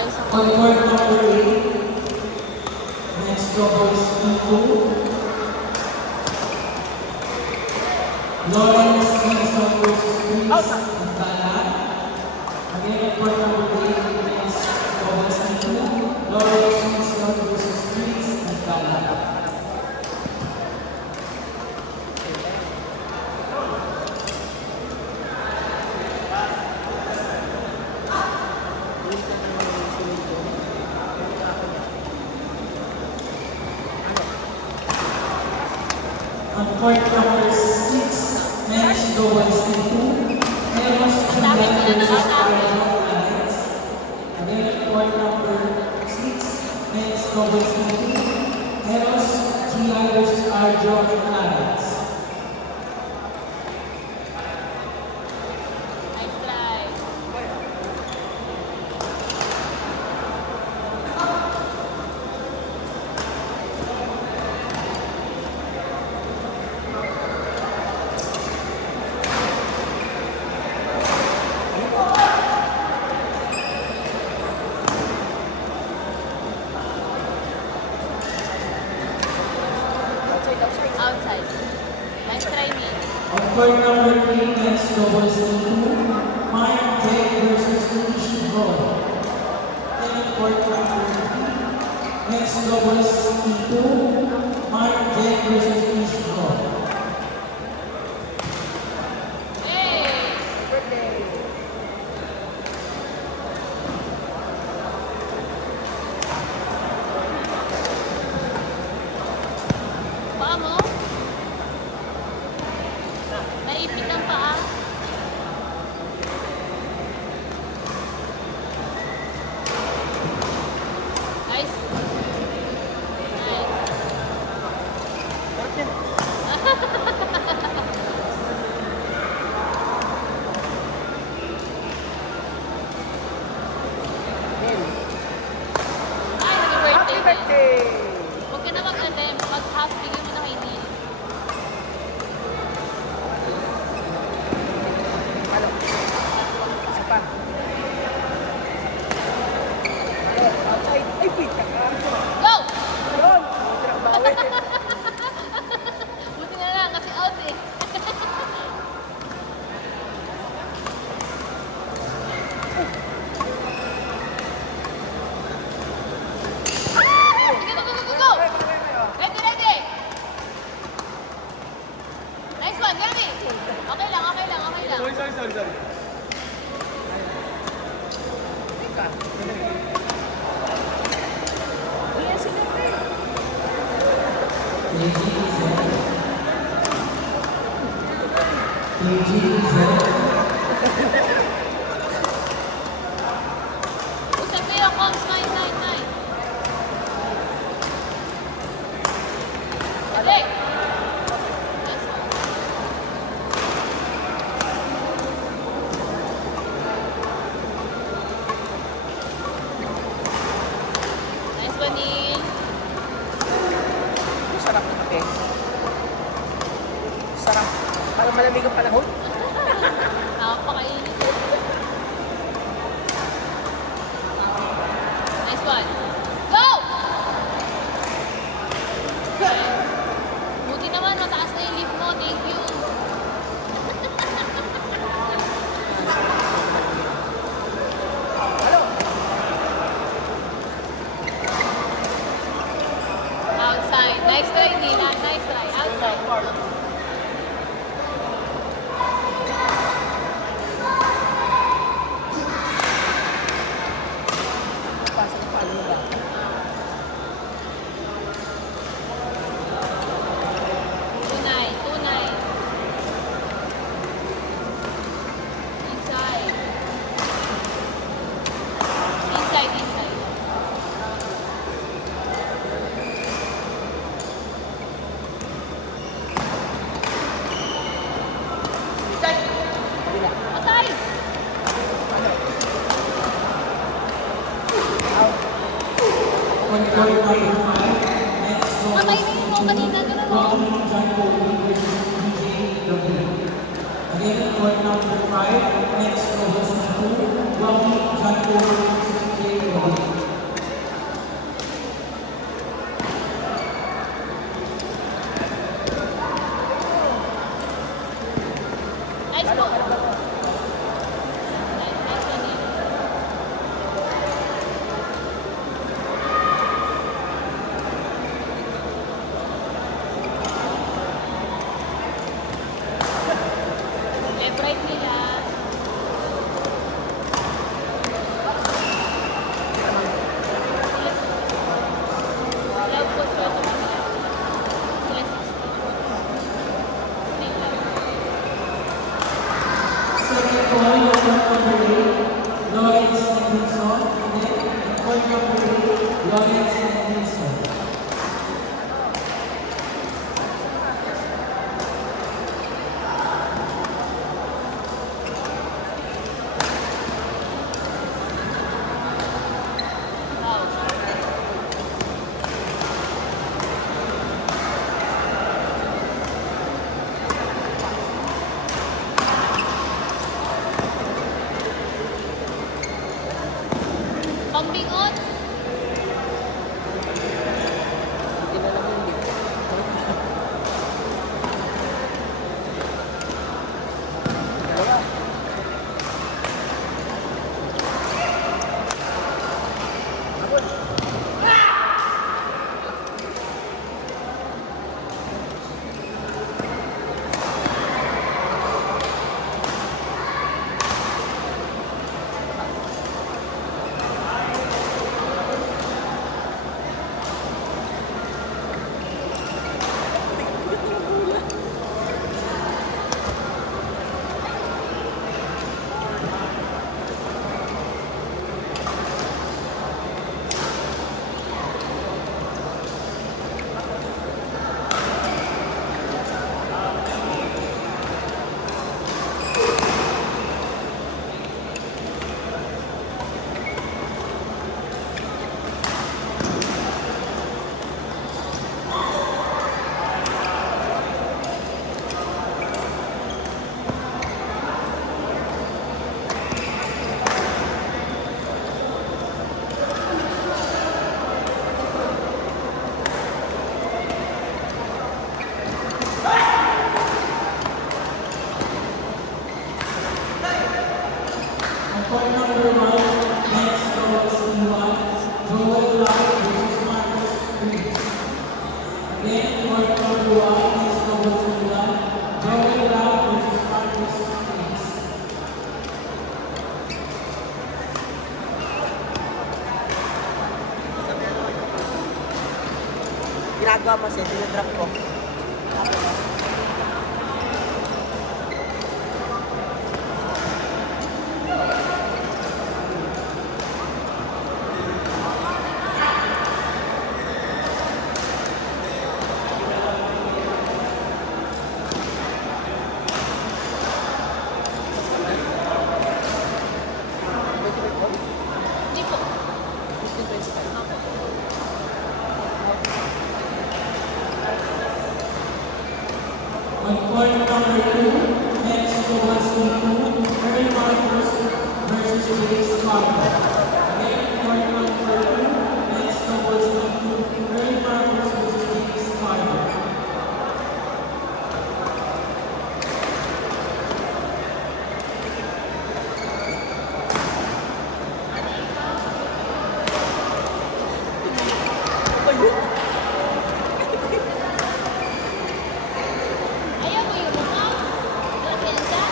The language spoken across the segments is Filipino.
guys. On court number 8, next doubles P2. Lawrence Wilson versus Chris Antala. Again, on court number 8, next doubles P2. Lawrence Wilson versus Chris Antala. On court number 6, men's doubles P2, Eros Julian versus Arjo Alex. Again, on court number 6, men's doubles P2, Eros Julian versus Arjo Alex. Nice try. Outside. Nice try, me. On court number 3, men's doubles P2, Mike Jake versus Luis Roy. Then on court number 3, men's doubles P2, Mike Jake versus Luis Roy. Hey! Paa mo? Naipit ang paa. Nice. Ay, happy birthday. Huwag ka na mag-attempt. Mag-half bigay mo na kay Neil. Isa pa. Outside. Ay, wait. Go! Yun. Pinakbawi. Buti na lang kasi out eh. Sige, go, go, go, go! Ready, ready! Nice one, ready! Okay lang, okay lang, okay lang. Sorry. Teka. Yes, sinabi. Usap kayo, Coms 999. Balik! Nice one. Nice one, Neil. Sarap na kape. Sarap. Parang malamig ang panahon. Nakapakainit. Nice one. Go! Buti naman, mataas na yung lift mo. Thank you. Hello. Outside. Nice try, Neil. Nice try. Outside. Pasok pa. Ano ba? Tunay. Inside. Kabila. Patay! Out. On court number 5, next Patay doubles na yun mo kanina. Ganun mo. Rocky John Cody versus DJ W. Again, on court number 5, next doubles P2, Rocky John Cody versus DJ W. Ice po. Ice yan eh. Left right nila. Love po siya sa kanila. Sila 60. Hindi lang. Second call, point number 8, Lawrence Hendrickson. And then, point number 8, Lawrence Hendrickson. Wow. Pambingot. Hindi na lang yung dito. Dalawa. Abot. And point number 1, next doubles in 1, Joel Lau versus Marcus Reeves. Again, point number 1, next doubles in 1, Joel Lau versus Marcus Reeves. Ginagawa mo siya, dinadrop ko. Hindi po. Ako. On point number 2, next doubles in 2, Earl Marcus versus James Carter. Again, point number 2, next doubles in 2, Earl Marcus versus James Carter. Ayaw mo yung mukha? Lakensa?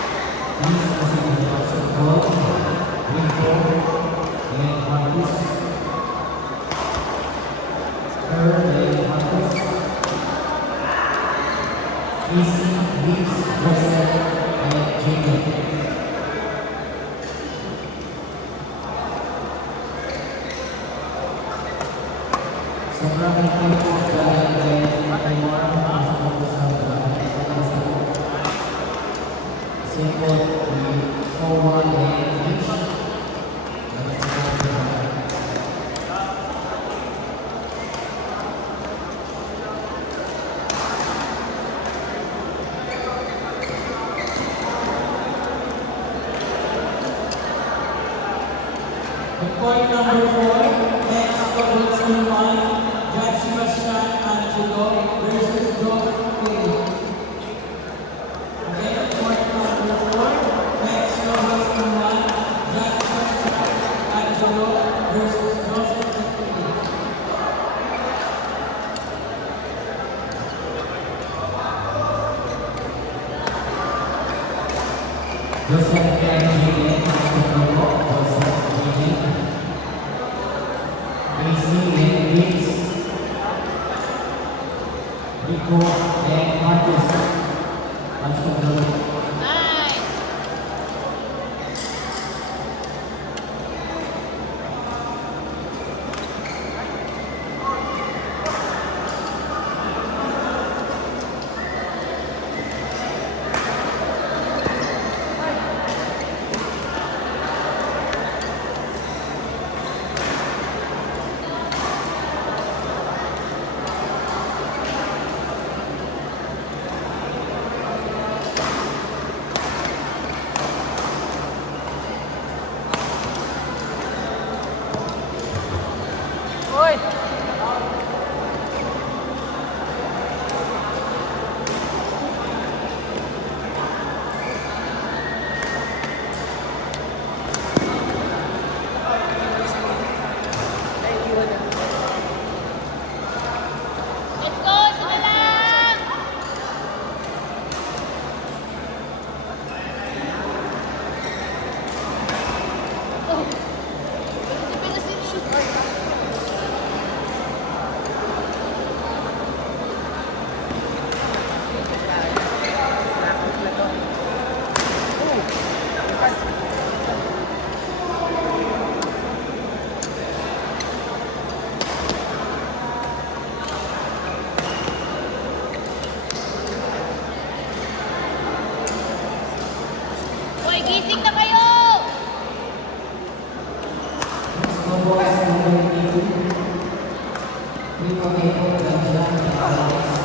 Sobrang ito po dahil simple forward and point number 4, next doubles in 1, Jack Sebastian Angelo versus Joe Quinn. Again, point number 4, Joseph and Jane, Joseph, Jane, Casey and Vince, Rico and Marcus. Nice. Uy! Ay, iwan niya. Let's go! Sila lang! Oh! Hindi pinasin-shoot. Knockout na to. Oh! Bukas. Uy, gising na kayo! Snowballs number 2. Rico Gaypo and John Alex.